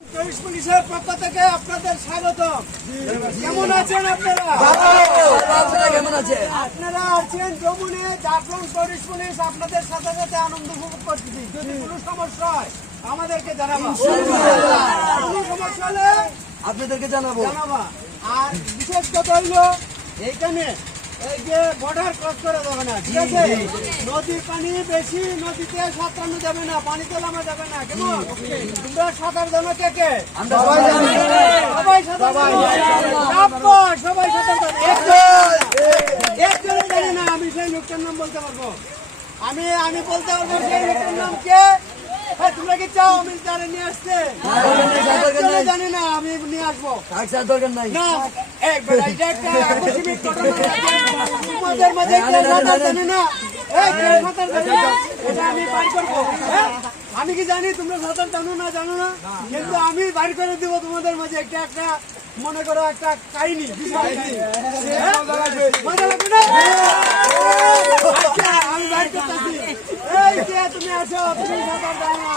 Police পুলিশের পক্ষ থেকে আপনাদের স্বাগত কেমন আছেন আপনারা? আছেন জাফলং পুলিশ পুলিশ আপনাদের সাথে সাথে আনন্দ উপভোগ করতেছি যদি কোনো সমস্যা হয় আমাদেরকে জানাবা। কোনো সমস্যা হলে আপনাদেরকে জানাব। জানাবা। আর বিশেষ কথা হইল এইখানে এই যে বর্ডার ক্রস করে যাবে না ঠিক আছে? নদীর পানি বেশি নদীতে সাঁতরানো যাবে না পানিতে নামা যাবে না কেমন? তোমরা সাঁতার জানো কে কে? সবাই সবাই সাঁতার সবাই সাঁতার একজন একজনও জানে না আমি সেই লোকটার নাম বলতে পারব। আমি আমি বলতে পারব সেই লোকটার নাম কে? হ্যাঁ, তোমরা কি চাও? আমি নিয়ে আসতে। একজনও জানি না। আসব। থাকসার দরকার নাই। না এই বেটা, এটা একটা আকস্মিক ঘটনা। তোমাদের মাঝে কেউ সাঁতার জানে না। এই কেউ সাঁতার জানে না। এটা আমি করব হ্যাঁ? আমি কি জানি তোমরা সাঁতার জানো না জানো না? কিন্তু আমি বাইর করে দিব তোমাদের মাঝে একটা একটা মনে করো একটা কাহিনী। হ্যাঁ? মজা লাগবে। না? আচ্ছা, আমি বাইর করতেছি। এই কে তুমি আছো তুমি সাঁতার জানো না।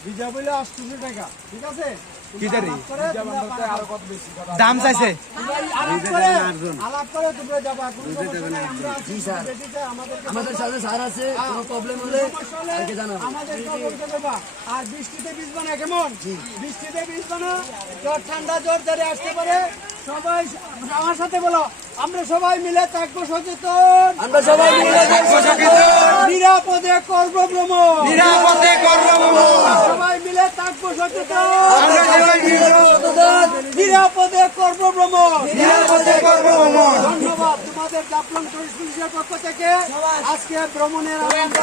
আটশো টাকা ঠিক আছে। দাম চাইছে? আলাপ করে তোমরা যাবা। কোনো সমস্যা নাই, আমরা আছি, ready তে আমাদেরকে আমাদের সাথে স্যার আছে কোনো প্রবলেম হলে সমস্যা জানাব আমাদেরকে আর বৃষ্টিতে ভিজবা না কেমন? বৃষ্টিতে ভিজবা না। জ্বর ঠান্ডা জ্বর যারা আসতে পারে সবাই আমার সাথে বলো। আমরা সবাই মিলে থাকব সচেতন। আমরা সবাই মিলে নিরাপদে করব ভ্রমণ নিরাপদে করব সবাই মিলে থাকব নিরাপদে করব ভ্রমণ নিরাপদে করব ভ্রমণ। ধন্যবাদ তোমাদের জাফলং টুরিস্ট পুলিশের পক্ষ থেকে। আজকে ভ্রমণের আনন্দ